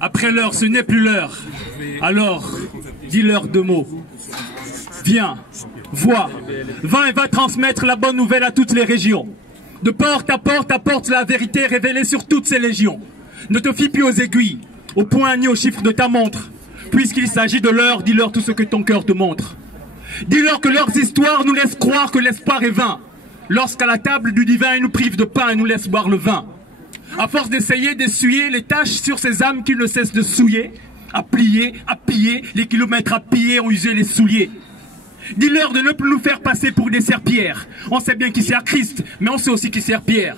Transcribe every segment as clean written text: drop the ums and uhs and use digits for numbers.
Après l'heure, ce n'est plus l'heure. Alors, dis-leur 2 mots. Viens, vois, va et va transmettre la bonne nouvelle à toutes les régions. De porte à porte, apporte la vérité révélée sur toutes ces légions. Ne te fie plus aux aiguilles, aux points ni aux chiffres de ta montre. Puisqu'il s'agit de l'heure, dis-leur tout ce que ton cœur te montre. Dis-leur que leurs histoires nous laissent croire que l'espoir est vain. Lorsqu'à la table du divin, ils nous privent de pain et nous laissent boire le vin. À force d'essayer d'essuyer les taches sur ces âmes qui ne cessent de souiller, à piller, les kilomètres à piller ont usé les souliers. Dis-leur de ne plus nous faire passer pour des serpillères. On sait bien qui sert Christ, mais on sait aussi qui sert Pierre.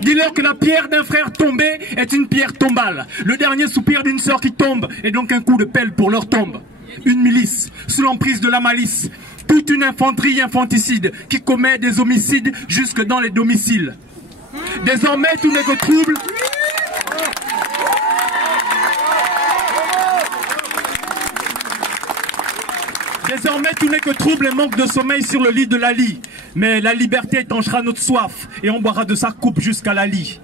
Dis-leur que la pierre d'un frère tombé est une pierre tombale. Le dernier soupir d'une sœur qui tombe est donc un coup de pelle pour leur tombe. Une milice, sous l'emprise de la malice. Toute une infanterie infanticide qui commet des homicides jusque dans les domiciles. Désormais, tout n'est que trouble. Désormais, tout n'est que trouble et manque de sommeil sur le lit de Lali. Mais la liberté étanchera notre soif et on boira de sa coupe jusqu'à la lit.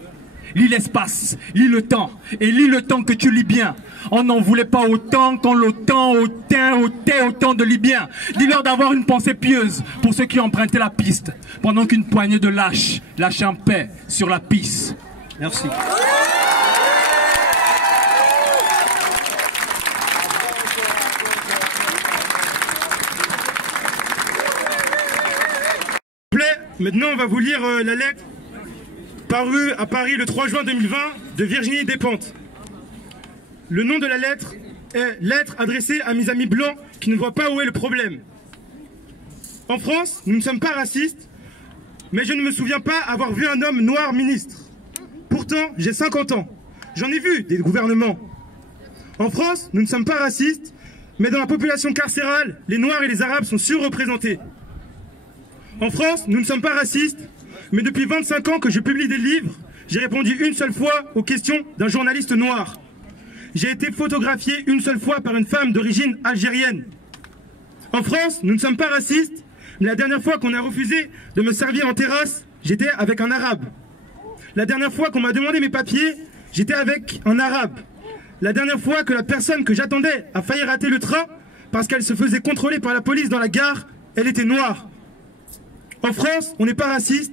Lis l'espace, lis le temps, et lis le temps que tu lis bien. On n'en voulait pas autant quand l'OTAN ôtait autant de Libyens. Dis-leur d'avoir une pensée pieuse pour ceux qui empruntaient la piste, pendant qu'une poignée de lâches lâchent en paix sur la piste. Merci. Maintenant, on va vous lire la lettre parue à Paris le 3 juin 2020 de Virginie Despentes. Le nom de la lettre est « Lettre adressée à mes amis blancs qui ne voient pas où est le problème ». En France, nous ne sommes pas racistes, mais je ne me souviens pas avoir vu un homme noir ministre. Pourtant, j'ai 50 ans. J'en ai vu des gouvernements. En France, nous ne sommes pas racistes, mais dans la population carcérale, les Noirs et les Arabes sont surreprésentés. En France, nous ne sommes pas racistes, mais depuis 25 ans que je publie des livres, j'ai répondu une seule fois aux questions d'un journaliste noir. J'ai été photographié une seule fois par une femme d'origine algérienne. En France, nous ne sommes pas racistes, mais la dernière fois qu'on a refusé de me servir en terrasse, j'étais avec un arabe. La dernière fois qu'on m'a demandé mes papiers, j'étais avec un arabe. La dernière fois que la personne que j'attendais a failli rater le train parce qu'elle se faisait contrôler par la police dans la gare, elle était noire. En France, on n'est pas raciste,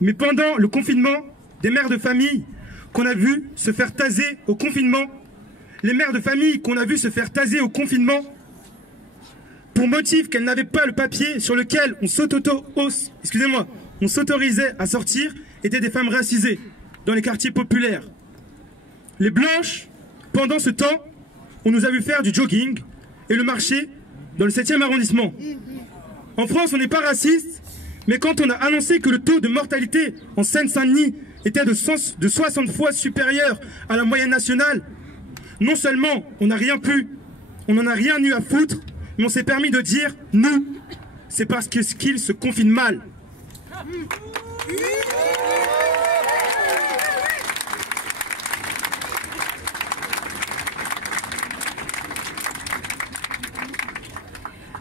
mais pendant le confinement, des mères de famille qu'on a vu se faire taser au confinement, les mères de famille qu'on a vu se faire taser au confinement, pour motif qu'elles n'avaient pas le papier sur lequel on s'autorisait à sortir, étaient des femmes racisées dans les quartiers populaires. Les blanches, pendant ce temps, on nous a vu faire du jogging et le marché dans le 7e arrondissement. En France, on n'est pas raciste, mais quand on a annoncé que le taux de mortalité en Seine-Saint-Denis était de 60 fois supérieur à la moyenne nationale, non seulement on n'en a rien eu à foutre, mais on s'est permis de dire « nous, c'est parce qu'ils se confinent mal ».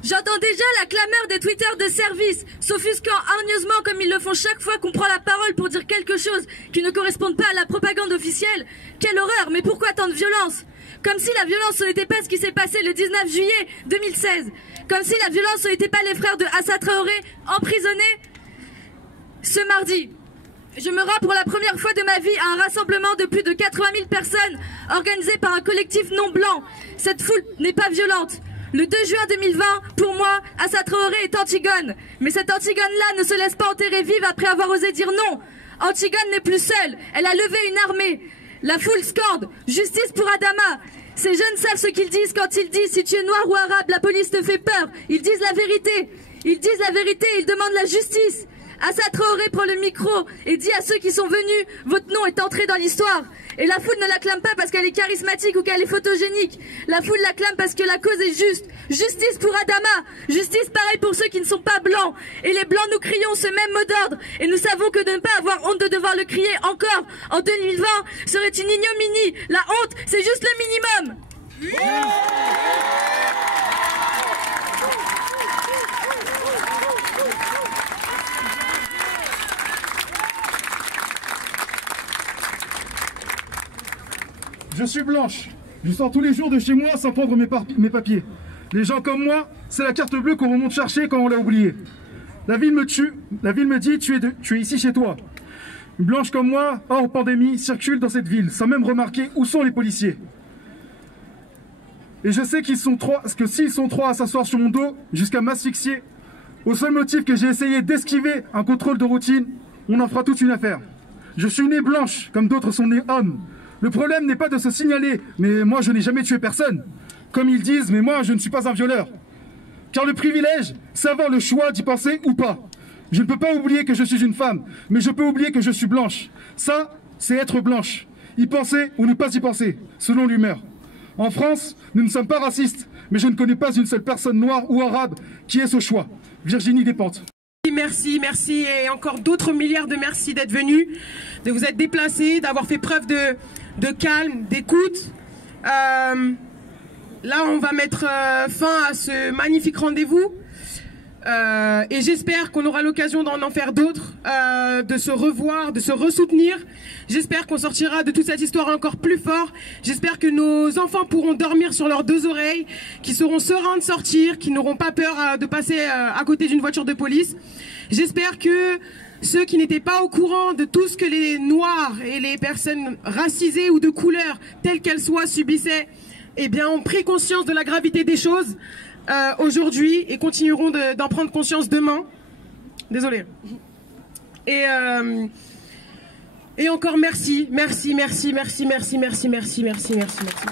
J'entends déjà la clameur des tweeters de service, s'offusquant hargneusement comme ils le font chaque fois qu'on prend la parole pour dire quelque chose qui ne correspond pas à la propagande officielle. Quelle horreur, mais pourquoi tant de violence? Comme si la violence ce n'était pas ce qui s'est passé le 19 juillet 2016. Comme si la violence ce n'était pas les frères de Assa Traoré emprisonnés ce mardi. Je me rends pour la première fois de ma vie à un rassemblement de plus de 80 000 personnes organisé par un collectif non blanc. Cette foule n'est pas violente. Le 2 juin 2020, pour moi, Assa Traoré est Antigone. Mais cette Antigone-là ne se laisse pas enterrer vive après avoir osé dire non. Antigone n'est plus seule. Elle a levé une armée. La foule scande « Justice pour Adama ». Ces jeunes savent ce qu'ils disent quand ils disent « Si tu es noir ou arabe, la police te fait peur ». Ils disent la vérité. Ils disent la vérité, ils demandent la justice. Assa Traoré prend le micro et dit à ceux qui sont venus, votre nom est entré dans l'histoire. Et la foule ne l'acclame pas parce qu'elle est charismatique ou qu'elle est photogénique. La foule l'acclame parce que la cause est juste. Justice pour Adama. Justice pareil pour ceux qui ne sont pas blancs. Et les blancs, nous crions ce même mot d'ordre. Et nous savons que de ne pas avoir honte de devoir le crier encore en 2020 serait une ignominie. La honte, c'est juste le minimum. Je suis blanche. Je sors tous les jours de chez moi sans prendre mes papiers. Les gens comme moi, c'est la carte bleue qu'on remonte chercher quand on l'a oubliée. La ville me tue. La ville me dit tu es ici chez toi. Une blanche comme moi, hors pandémie, circule dans cette ville sans même remarquer où sont les policiers. Et je sais s'ils sont trois à s'asseoir sur mon dos jusqu'à m'asphyxier, au seul motif que j'ai essayé d'esquiver un contrôle de routine, on en fera toute une affaire. Je suis née blanche, comme d'autres sont nés hommes. Le problème n'est pas de se signaler, mais moi je n'ai jamais tué personne. Comme ils disent, mais moi je ne suis pas un violeur. Car le privilège, c'est avoir le choix d'y penser ou pas. Je ne peux pas oublier que je suis une femme, mais je peux oublier que je suis blanche. Ça, c'est être blanche. Y penser ou ne pas y penser, selon l'humeur. En France, nous ne sommes pas racistes, mais je ne connais pas une seule personne noire ou arabe qui ait ce choix. Virginie Despentes. Merci, merci et encore d'autres milliards de merci d'être venus, de vous être déplacés, d'avoir fait preuve de calme, d'écoute. Là, on va mettre fin à ce magnifique rendez-vous et j'espère qu'on aura l'occasion d'en faire d'autres, de se revoir, de se ressoutenir. J'espère qu'on sortira de toute cette histoire encore plus fort. J'espère que nos enfants pourront dormir sur leurs deux oreilles, qu'ils seront sereins de sortir, qu'ils n'auront pas peur de passer à côté d'une voiture de police. J'espère que ceux qui n'étaient pas au courant de tout ce que les Noirs et les personnes racisées ou de couleur, telles qu'elles soient, subissaient, eh bien, ont pris conscience de la gravité des choses aujourd'hui et continueront d'en prendre conscience demain. Désolée. Et encore merci, merci, merci, merci, merci, merci, merci, merci, merci, merci.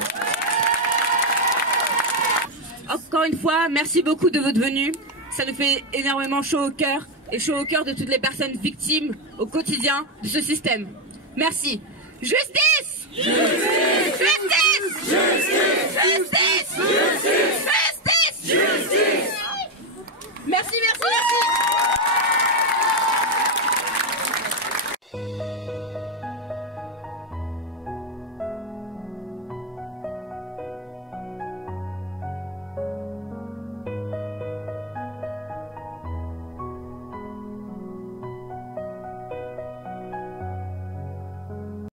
Encore une fois, merci beaucoup de votre venue. Ça nous fait énormément chaud au cœur et chaud au cœur de toutes les personnes victimes au quotidien de ce système. Merci. Justice! Justice! Justice! Justice! Justice! Justice! Justice! Merci, merci.